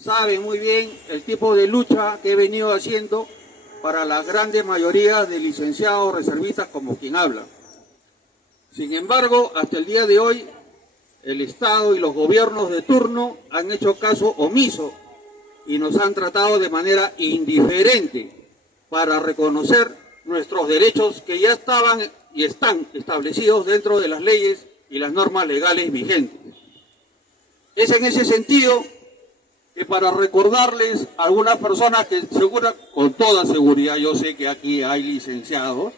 sabe muy bien el tipo de lucha que he venido haciendo para la grande mayoría de licenciados reservistas como quien habla. Sin embargo, hasta el día de hoy, el Estado y los gobiernos de turno han hecho caso omiso y nos han tratado de manera indiferente para reconocer nuestros derechos que ya estaban y están establecidos dentro de las leyes y las normas legales vigentes. Es en ese sentido que para recordarles a algunas personas que con toda seguridad yo sé que aquí hay licenciados,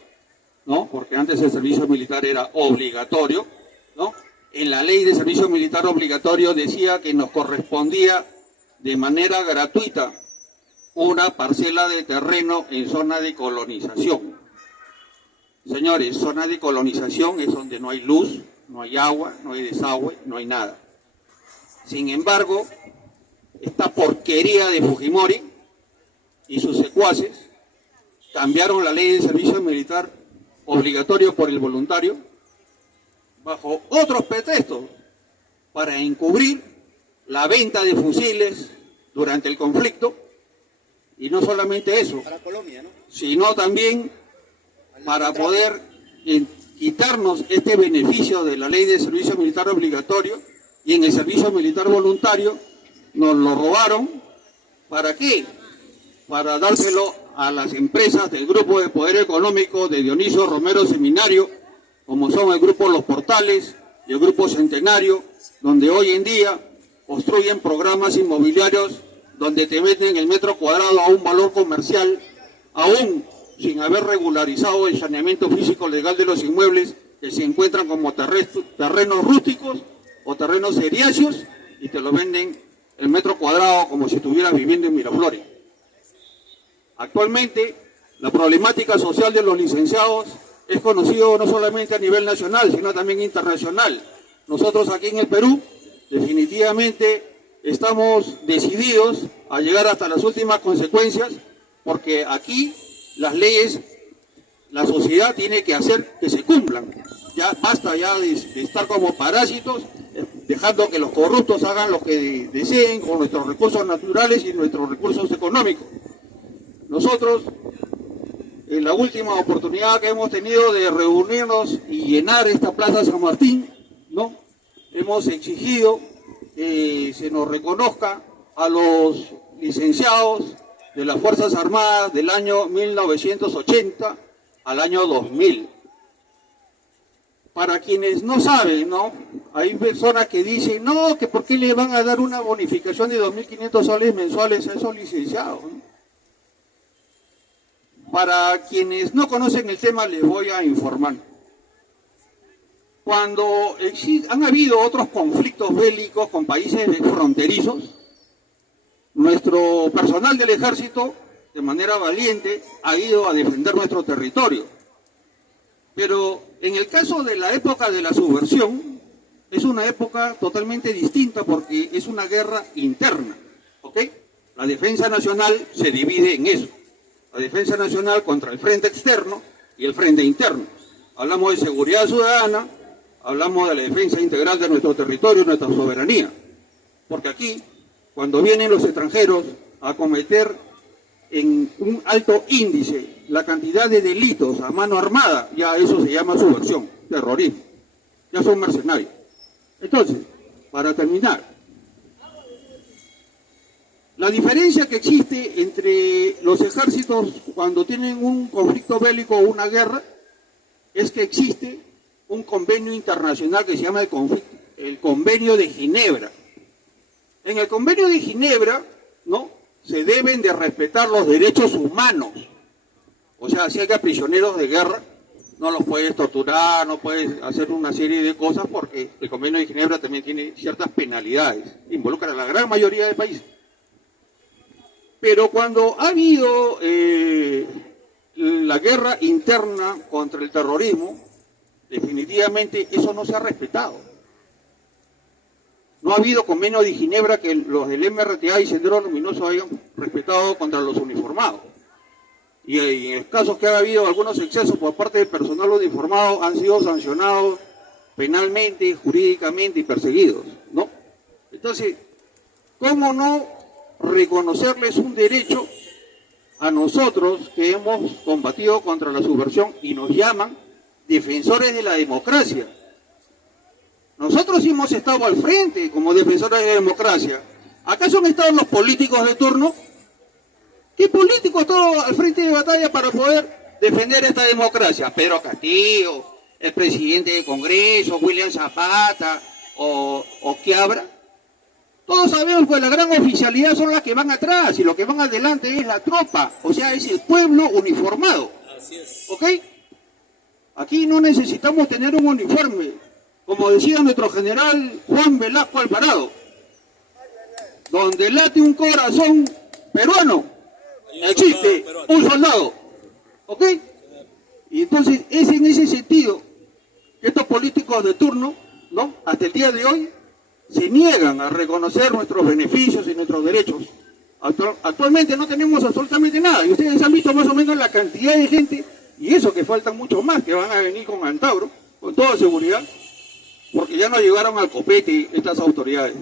¿no? Porque antes el servicio militar era obligatorio, ¿no? En la ley de servicio militar obligatorio decía que nos correspondía de manera gratuita una parcela de terreno en zona de colonización. Señores, zona de colonización es donde no hay luz, no hay agua, no hay desagüe, no hay nada. Sin embargo, esta porquería de Fujimori y sus secuaces cambiaron la ley de servicio militar obligatorio por el voluntario bajo otros pretextos para encubrir la venta de fusiles durante el conflicto, y no solamente eso, para Colombia, ¿no? Sino también para poder quitarnos este beneficio de la ley de servicio militar obligatorio, y en el servicio militar voluntario nos lo robaron. ¿Para qué? Para dárselo a las empresas del grupo de poder económico de Dionisio Romero Seminario, como son el grupo Los Portales y el grupo Centenario, donde hoy en día construyen programas inmobiliarios donde te venden el metro cuadrado a un valor comercial, aún sin haber regularizado el saneamiento físico legal de los inmuebles, que se encuentran como terrenos rústicos o terrenos eriáceos, y te lo venden el metro cuadrado como si estuvieras viviendo en Miraflores. Actualmente, la problemática social de los licenciados es conocido no solamente a nivel nacional, sino también internacional. Nosotros aquí en el Perú, definitivamente, estamos decididos a llegar hasta las últimas consecuencias, porque aquí las leyes, la sociedad tiene que hacer que se cumplan. Ya basta ya de estar como parásitos, dejando que los corruptos hagan lo que deseen con nuestros recursos naturales y nuestros recursos económicos. Nosotros, en la última oportunidad que hemos tenido de reunirnos y llenar esta Plaza San Martín, ¿no?, hemos exigido que se nos reconozca a los licenciados de las Fuerzas Armadas del año 1980 al año 2000. Para quienes no saben, ¿no?, hay personas que dicen, no, que por qué le van a dar una bonificación de 2.500 soles mensuales a esos licenciados, ¿no? Para quienes no conocen el tema, les voy a informar. Cuando han habido otros conflictos bélicos con países fronterizos, nuestro personal del ejército, de manera valiente, ha ido a defender nuestro territorio. Pero en el caso de la época de la subversión, es una época totalmente distinta porque es una guerra interna, ¿ok? La defensa nacional se divide en eso. La defensa nacional contra el frente externo y el frente interno. Hablamos de seguridad ciudadana, hablamos de la defensa integral de nuestro territorio, nuestra soberanía. Porque aquí, cuando vienen los extranjeros a cometer en un alto índice la cantidad de delitos a mano armada, ya eso se llama subversión, terrorismo. Ya son mercenarios. Entonces, para terminar, la diferencia que existe entre los ejércitos cuando tienen un conflicto bélico o una guerra es que existe un convenio internacional que se llama el Convenio de Ginebra. En el Convenio de Ginebra, ¿no?, se deben de respetar los derechos humanos. O sea, si hay prisioneros de guerra, no los puedes torturar, no puedes hacer una serie de cosas, porque el Convenio de Ginebra también tiene ciertas penalidades, involucra a la gran mayoría de países. Pero cuando ha habido la guerra interna contra el terrorismo, definitivamente eso no se ha respetado. No ha habido convenio de Ginebra que los del MRTA y Sendero Luminoso hayan respetado contra los uniformados. Y en los casos que ha habido algunos excesos por parte del personal uniformado han sido sancionados penalmente, jurídicamente y perseguidos, ¿no? Entonces, ¿cómo no reconocerles un derecho a nosotros que hemos combatido contra la subversión y nos llaman defensores de la democracia. Nosotros hemos estado al frente como defensores de la democracia. ¿Acaso han estado los políticos de turno? ¿Qué político ha estado al frente de batalla para poder defender esta democracia? Pedro Castillo, el presidente del Congreso, William Zapata o Quiabra. Todos sabemos que la gran oficialidad son las que van atrás y lo que van adelante es la tropa, o sea, es el pueblo uniformado. Así es. ¿Ok? Aquí no necesitamos tener un uniforme, como decía nuestro general Juan Velasco Alvarado, donde late un corazón peruano, existe un soldado. ¿Ok? Y entonces es en ese sentido que estos políticos de turno, ¿no?, hasta el día de hoy, se niegan a reconocer nuestros beneficios y nuestros derechos. Actualmente no tenemos absolutamente nada, y ustedes han visto más o menos la cantidad de gente, y eso que faltan muchos más, que van a venir con Antauro, con toda seguridad, porque ya no llegaron al copete estas autoridades.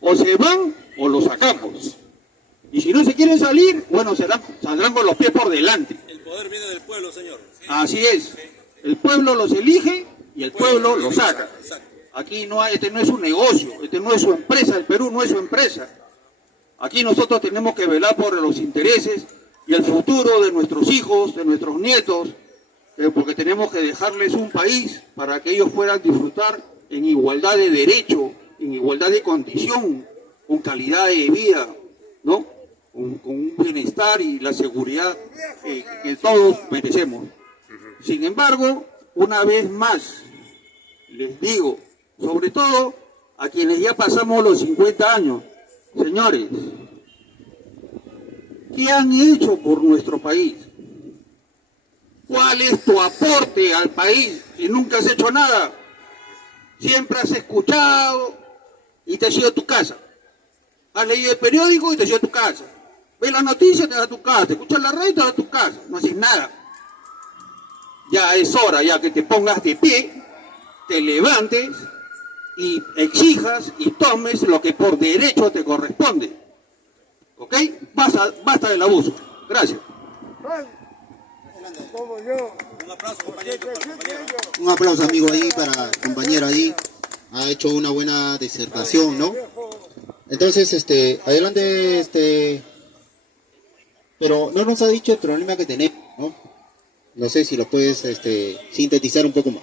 O se van o los sacamos. Y si no se quieren salir, bueno, saldrán con los pies por delante. El poder viene del pueblo, señor. Sí. Así es. El pueblo los elige y el pueblo los saca. Exacto. Aquí no hay, este no es un negocio, este no es su empresa, el Perú no es su empresa. Aquí nosotros tenemos que velar por los intereses y el futuro de nuestros hijos, de nuestros nietos, porque tenemos que dejarles un país para que ellos puedan disfrutar en igualdad de derecho, en igualdad de condición, con calidad de vida, ¿no? Con un bienestar y la seguridad que todos merecemos. Sin embargo, una vez más, les digo, sobre todo a quienes ya pasamos los 50 años, señores, ¿qué han hecho por nuestro país? ¿Cuál es tu aporte al país si nunca has hecho nada? Siempre has escuchado y te has ido a tu casa. Has leído el periódico y te has ido a tu casa. Ves las noticias y te vas a tu casa. Escuchas la radio y te vas a tu casa. No haces nada. Ya es hora ya que te pongas de pie, te levantes y exijas y tomes lo que por derecho te corresponde. ¿Ok? Basta del abuso. Gracias. Un aplauso, compañero. Un aplauso, amigo, ahí para el compañero ahí. Ha hecho una buena disertación, ¿no? Entonces, adelante, pero no nos ha dicho el problema que tenemos, ¿no? No sé si lo puedes sintetizar un poco más.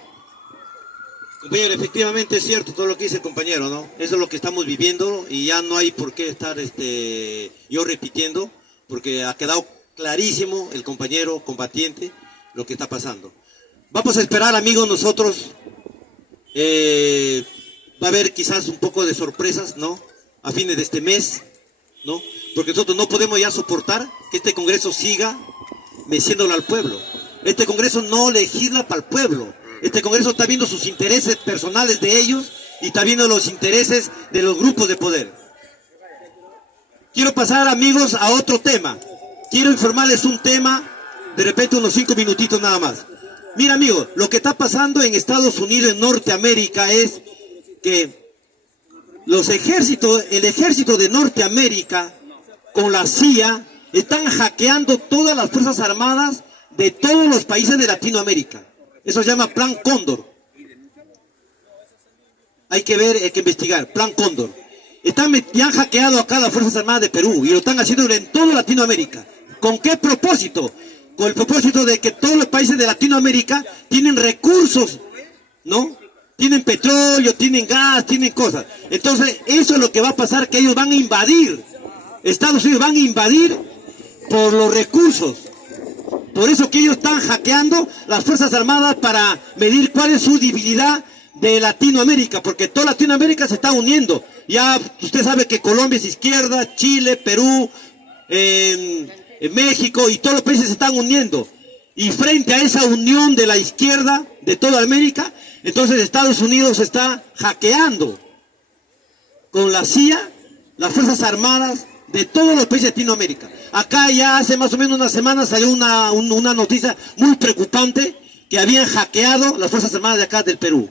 Compañero, efectivamente es cierto todo lo que dice el compañero, ¿no? Eso es lo que estamos viviendo y ya no hay por qué estar yo repitiendo, porque ha quedado clarísimo el compañero combatiente lo que está pasando. Vamos a esperar, amigos, nosotros, va a haber quizás un poco de sorpresas, ¿no? A fines de este mes, ¿no? Porque nosotros no podemos ya soportar que este Congreso siga meciéndolo al pueblo. Este Congreso no legisla para el pueblo. Este Congreso está viendo sus intereses personales de ellos y está viendo los intereses de los grupos de poder. Quiero pasar, amigos, a otro tema. Quiero informarles un tema, de repente unos 5 minutitos nada más. Mira, amigos, lo que está pasando en Estados Unidos, en Norteamérica, es que el ejército de Norteamérica con la CIA están hackeando todas las fuerzas armadas de todos los países de Latinoamérica. Eso se llama Plan Cóndor. Hay que ver, hay que investigar. Plan Cóndor. Ya han hackeado acá las Fuerzas Armadas de Perú y lo están haciendo en toda Latinoamérica. ¿Con qué propósito? Con el propósito de que todos los países de Latinoamérica tienen recursos, ¿no? Tienen petróleo, tienen gas, tienen cosas. Entonces, eso es lo que va a pasar, que ellos van a invadir. Estados Unidos van a invadir por los recursos. Por eso que ellos están hackeando las Fuerzas Armadas para medir cuál es su debilidad de Latinoamérica, porque toda Latinoamérica se está uniendo. Ya usted sabe que Colombia es izquierda, Chile, Perú, México y todos los países se están uniendo. Y frente a esa unión de la izquierda de toda América, entonces Estados Unidos está hackeando con la CIA las Fuerzas Armadas de todos los países de Latinoamérica. Acá ya hace más o menos una semana salió una noticia muy preocupante que habían hackeado las Fuerzas Armadas de acá del Perú.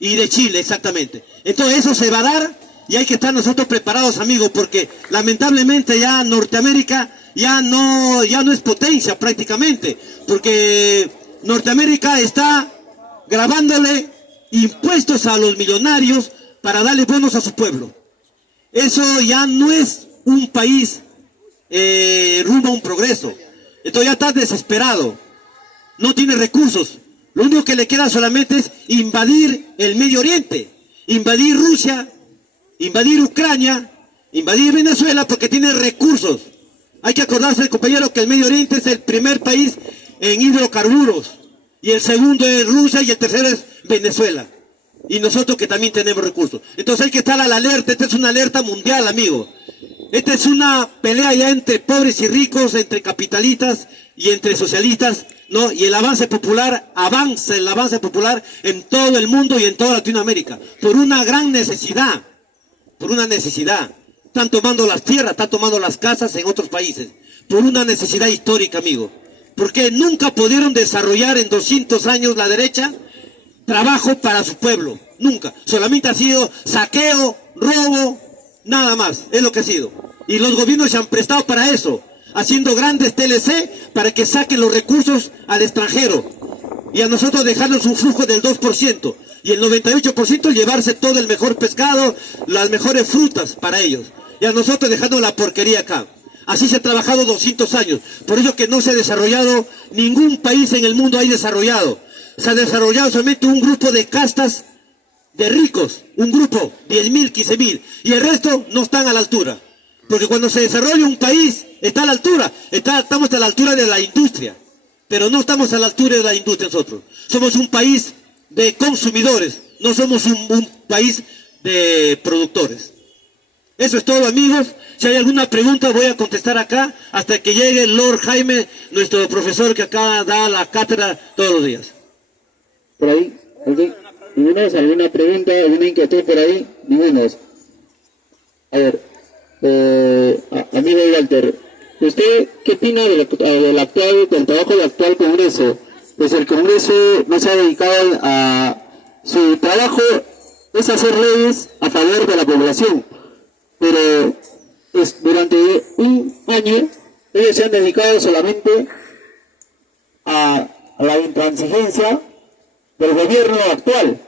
Y de Chile, exactamente. Entonces eso se va a dar Y hay que estar nosotros preparados, amigos, porque lamentablemente ya Norteamérica ya no es potencia prácticamente, porque Norteamérica está grabándole impuestos a los millonarios para darle bonos a su pueblo. Eso ya no es un país rumbo a un progreso. Entonces ya está desesperado, no tiene recursos. Lo único que le queda solamente es invadir el Medio Oriente, invadir Rusia, invadir Ucrania, invadir Venezuela, porque tiene recursos. Hay que acordarse, compañero, que el Medio Oriente es el primer país en hidrocarburos, y el segundo es Rusia, y el tercero es Venezuela. Y nosotros que también tenemos recursos. Entonces hay que estar a la alerta. Esta es una alerta mundial, amigo. Esta es una pelea ya entre pobres y ricos, entre capitalistas y entre socialistas, ¿no? Y el avance popular en todo el mundo y en toda Latinoamérica, por una gran necesidad, Están tomando las tierras, están tomando las casas en otros países, por una necesidad histórica, amigo. Porque nunca pudieron desarrollar en 200 años la derecha trabajo para su pueblo, nunca. Solamente ha sido saqueo, robo, nada más, es lo que ha sido. Y los gobiernos se han prestado para eso, haciendo grandes TLC para que saquen los recursos al extranjero. Y a nosotros dejarnos un flujo del 2%. Y el 98% llevarse todo el mejor pescado, las mejores frutas para ellos. Y a nosotros dejando la porquería acá. Así se ha trabajado 200 años. Por ello que no se ha desarrollado, ningún país en el mundo hay desarrollado. Se ha desarrollado solamente un grupo de castas de ricos, un grupo, 10.000, 15.000, y el resto no están a la altura. Porque cuando se desarrolla un país, está a la altura, estamos a la altura de la industria, pero no estamos a la altura de la industria nosotros. Somos un país de consumidores, no somos un país de productores. Eso es todo, amigos. Si hay alguna pregunta voy a contestar acá hasta que llegue el Lord Jaime, nuestro profesor que acá da la cátedra todos los días. Por ahí, ¿okay? ¿Ningunos? ¿Alguna pregunta, alguna inquietud por ahí? Ningunos. A ver, amigo Walter, ¿usted qué opina del trabajo del actual Congreso? Pues el Congreso no se ha dedicado a... Su trabajo es hacer leyes a favor de la población, pero durante un año ellos se han dedicado solamente a la intransigencia del gobierno actual,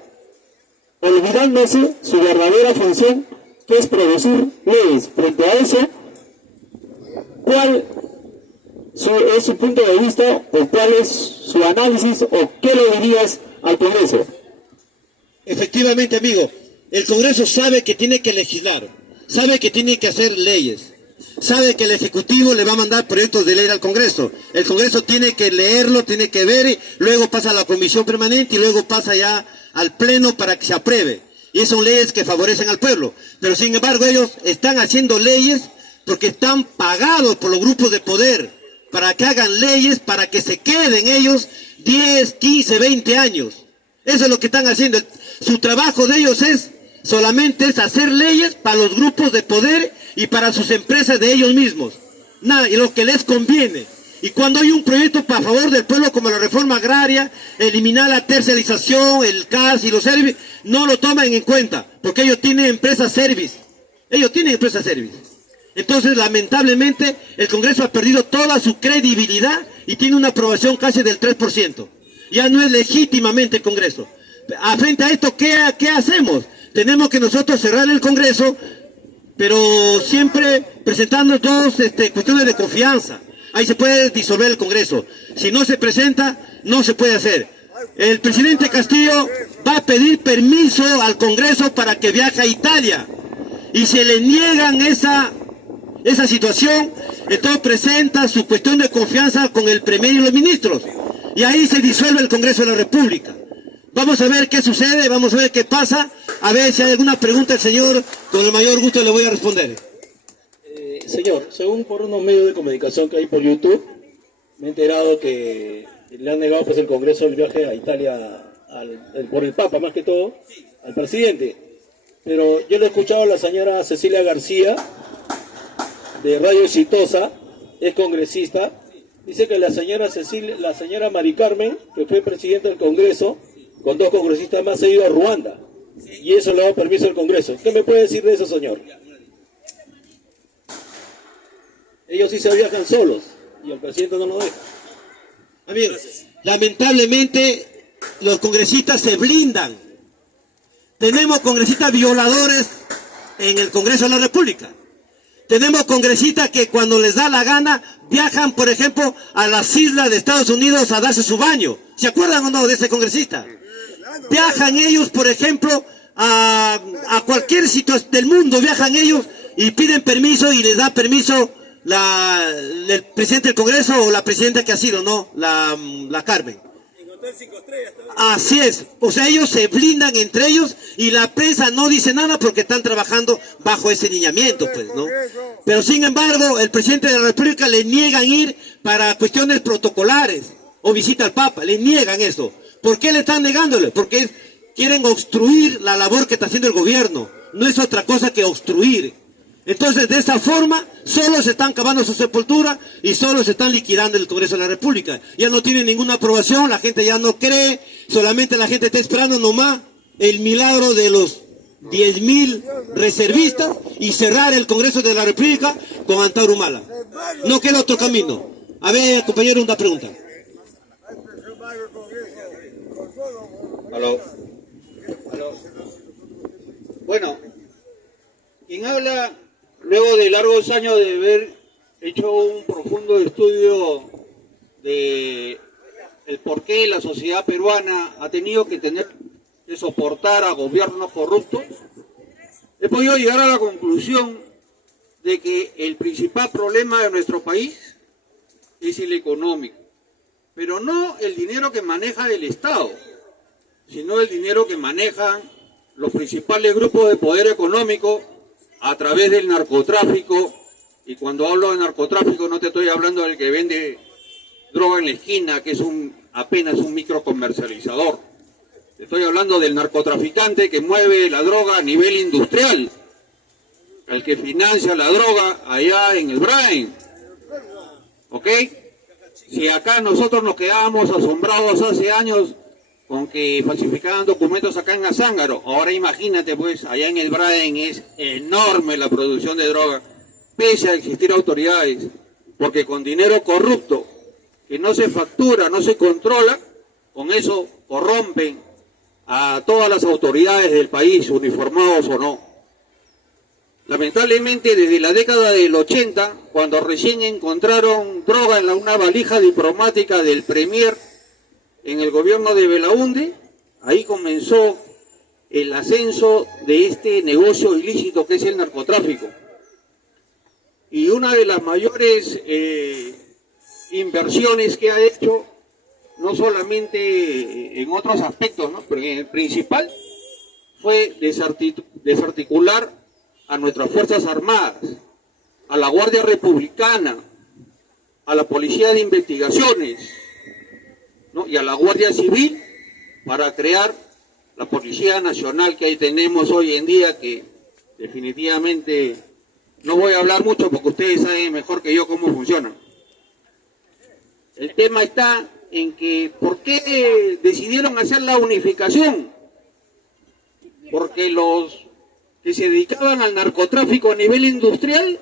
olvidándose su verdadera función, que es producir leyes. Frente a eso, ¿cuál es su punto de vista o cuál es su análisis o qué le dirías al Congreso? Efectivamente, amigo, el Congreso sabe que tiene que legislar, sabe que tiene que hacer leyes, sabe que el Ejecutivo le va a mandar proyectos de ley al Congreso. El Congreso tiene que leerlo, tiene que ver, luego pasa a la Comisión Permanente y luego pasa ya al Pleno para que se apruebe. Y son leyes que favorecen al pueblo. Pero sin embargo ellos están haciendo leyes porque están pagados por los grupos de poder para que hagan leyes, para que se queden ellos 10, 15, 20 años. Eso es lo que están haciendo. Su trabajo de ellos solamente es hacer leyes para los grupos de poder y para sus empresas de ellos mismos. Nada, y lo que les conviene. Y cuando hay un proyecto para favor del pueblo como la reforma agraria, eliminar la tercerización, el CAS y los servicios, no lo toman en cuenta, porque ellos tienen empresas service. Entonces, lamentablemente, el Congreso ha perdido toda su credibilidad y tiene una aprobación casi del 3%. Ya no es legítimamente el Congreso. Frente a esto, ¿qué hacemos? Tenemos que nosotros cerrar el Congreso, pero siempre presentando dos cuestiones de confianza. Ahí se puede disolver el Congreso. Si no se presenta, no se puede hacer. El presidente Castillo va a pedir permiso al Congreso para que viaje a Italia. Y se le niegan esa situación, entonces presenta su cuestión de confianza con el Premier y los ministros. Y ahí se disuelve el Congreso de la República. Vamos a ver qué sucede, vamos a ver qué pasa. A ver si hay alguna pregunta al señor, con el mayor gusto le voy a responder. Señor, según por unos medios de comunicación que hay por YouTube, me he enterado que le han negado pues el Congreso el viaje a Italia por el Papa, más que todo, al presidente. Pero yo le he escuchado a la señora Cecilia García, de Radio Exitosa, es congresista, dice que la señora Mari Carmen, que fue presidenta del Congreso, con dos congresistas más, se ha ido a Ruanda. y eso le da permiso al Congreso. ¿Qué me puede decir de eso, señor? Ellos sí se viajan solos y el presidente no lo deja. Amigos, lamentablemente los congresistas se blindan. Tenemos congresistas violadores en el Congreso de la República. Tenemos congresistas que cuando les da la gana viajan, por ejemplo, a las islas de Estados Unidos a darse su baño. ¿Se acuerdan o no de ese congresista? Viajan ellos, por ejemplo, a cualquier sitio del mundo, viajan ellos y piden permiso y les da permiso el presidente del Congreso o la presidenta que ha sido, ¿no? La Carmen. Así es, o sea, ellos se blindan entre ellos y la prensa no dice nada porque están trabajando bajo ese lineamiento, pues, ¿no? Pero sin embargo, el presidente de la República le niegan ir para cuestiones protocolares o visita al Papa, le niegan eso. ¿Por qué le están negándole? Porque quieren obstruir la labor que está haciendo el gobierno, no es otra cosa que obstruir. Entonces, de esa forma, solo se están cavando su sepultura y solo se están liquidando el Congreso de la República. Ya no tiene ninguna aprobación, la gente ya no cree, solamente la gente está esperando nomás el milagro de los 10.000 reservistas y cerrar el Congreso de la República con Antauro Humala. No queda otro camino. A ver, compañero, una pregunta. Aló. Bueno, quien habla, luego de largos años de haber hecho un profundo estudio de el por qué la sociedad peruana ha tenido que tener que soportar a gobiernos corruptos, he podido llegar a la conclusión de que el principal problema de nuestro país es el económico, pero no el dinero que maneja el Estado, sino el dinero que manejan los principales grupos de poder económico a través del narcotráfico. Y cuando hablo de narcotráfico no te estoy hablando del que vende droga en la esquina, que es apenas un microcomercializador. Te estoy hablando del narcotraficante que mueve la droga a nivel industrial, el que financia la droga allá en el Brain. ¿Ok? Si acá nosotros nos quedábamos asombrados hace años con que falsificaban documentos acá en Azángaro, ahora imagínate pues, allá en el Brain es enorme la producción de droga, pese a existir autoridades, porque con dinero corrupto, que no se factura, no se controla, con eso corrompen a todas las autoridades del país, uniformados o no. Lamentablemente, desde la década del 80, cuando recién encontraron droga en una valija diplomática del Premier en el gobierno de Belaúnde, ahí comenzó el ascenso de este negocio ilícito que es el narcotráfico. Y una de las mayores inversiones que ha hecho, no solamente en otros aspectos, ¿no?, pero en el principal, fue desarticular a nuestras Fuerzas Armadas, a la Guardia Republicana, a la Policía de Investigaciones, ¿no?, y a la Guardia Civil, para crear la Policía Nacional que ahí tenemos hoy en día, que definitivamente no voy a hablar mucho porque ustedes saben mejor que yo cómo funciona. El tema está en que, ¿por qué decidieron hacer la unificación? Porque los que se dedicaban al narcotráfico a nivel industrial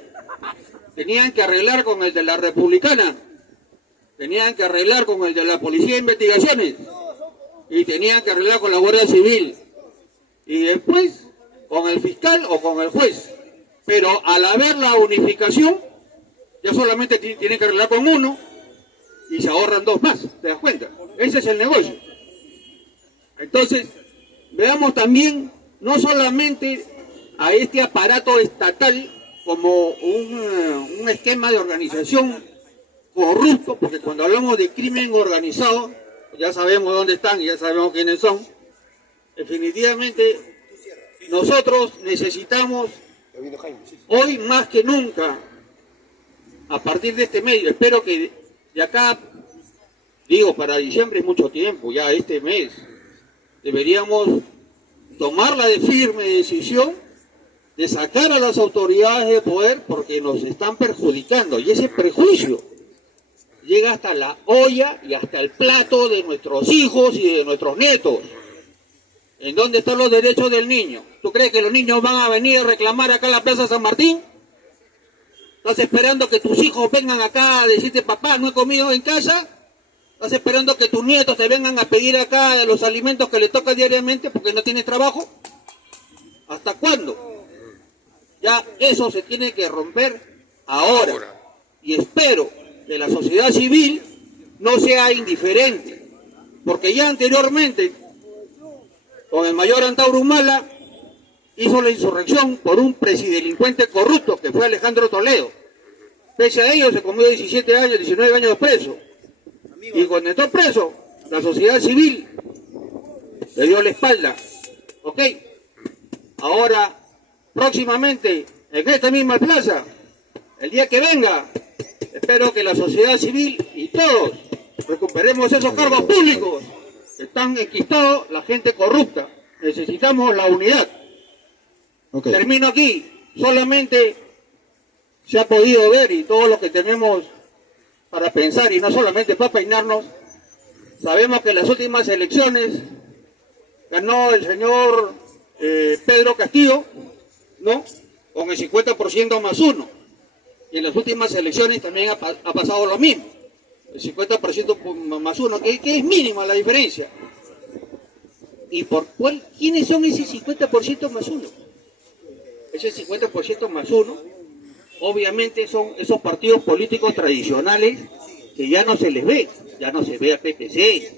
tenían que arreglar con el de la Republicana, tenían que arreglar con el de la Policía de Investigaciones y tenían que arreglar con la Guardia Civil y después con el fiscal o con el juez. Pero al haber la unificación, ya solamente tienen que arreglar con uno y se ahorran dos más, ¿te das cuenta? Ese es el negocio. Entonces, veamos también no solamente a este aparato estatal como un esquema de organización corrupto, porque cuando hablamos de crimen organizado, ya sabemos dónde están y ya sabemos quiénes son. Definitivamente, nosotros necesitamos, hoy más que nunca, a partir de este mes, espero que de acá, digo, para diciembre es mucho tiempo, ya este mes, deberíamos tomar la firme decisión de sacar a las autoridades de poder porque nos están perjudicando, y ese perjuicio llega hasta la olla y hasta el plato de nuestros hijos y de nuestros nietos. ¿En dónde están los derechos del niño? ¿Tú crees que los niños van a venir a reclamar acá en la Plaza San Martín? ¿Estás esperando que tus hijos vengan acá a decirte, papá, no he comido en casa? ¿Estás esperando que tus nietos te vengan a pedir acá los alimentos que le tocan diariamente porque no tienes trabajo? ¿Hasta cuándo? Ya eso se tiene que romper ahora. Y espero que la sociedad civil no sea indiferente, porque ya anteriormente, con el mayor Antauro Humala, hizo la insurrección por un presidelincuente corrupto que fue Alejandro Toledo. Pese a ello se comió 17 años, 19 años preso. Y cuando entró preso, la sociedad civil le dio la espalda. ¿Ok? Ahora, próximamente, en esta misma plaza, el día que venga, espero que la sociedad civil y todos recuperemos esos cargos públicos que están enquistados la gente corrupta. Necesitamos la unidad. Okay. Termino aquí. Solamente se ha podido ver, y todo lo que tenemos para pensar, y no solamente para peinarnos, sabemos que en las últimas elecciones ganó el señor Pedro Castillo, ¿no? Con el 50% más 1. Y en las últimas elecciones también ha pasado lo mismo. El 50% más 1, que es mínima la diferencia. ¿Y quiénes son ese 50% más 1? Ese 50% más 1, obviamente son esos partidos políticos tradicionales que ya no se les ve. Ya no se ve a PPC,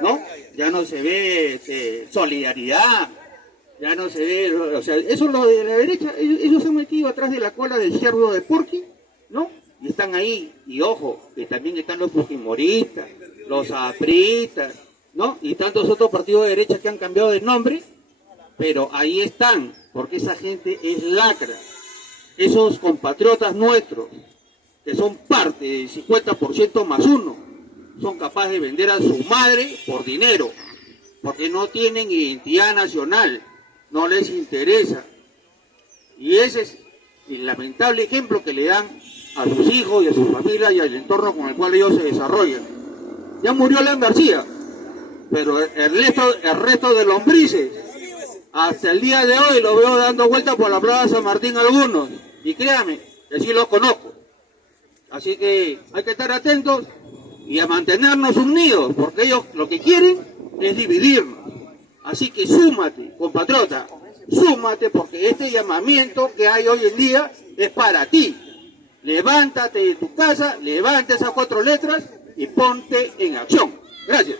¿no? Ya no se ve Solidaridad, ya no se ve, o sea, eso lo de la derecha, ellos se han metido atrás de la cola del cerdo de Porky, ¿no? Y están ahí, y ojo, que también están los fujimoristas, los apristas, ¿no? Y tantos otros partidos de derecha que han cambiado de nombre, pero ahí están, porque esa gente es lacra. Esos compatriotas nuestros, que son parte del 50% más 1, son capaces de vender a su madre por dinero, porque no tienen identidad nacional, no les interesa. Y ese es el lamentable ejemplo que le dan a sus hijos y a su familia y al entorno con el cual ellos se desarrollan. Ya murió León García, pero el resto de lombrices, hasta el día de hoy lo veo dando vueltas por la Plaza San Martín algunos, y créanme, que sí los conozco. Así que hay que estar atentos y a mantenernos unidos, porque ellos lo que quieren es dividirnos. Así que súmate, compatriota, súmate, porque este llamamiento que hay hoy en día es para ti. Levántate de tu casa, levanta esas 4 letras y ponte en acción. Gracias.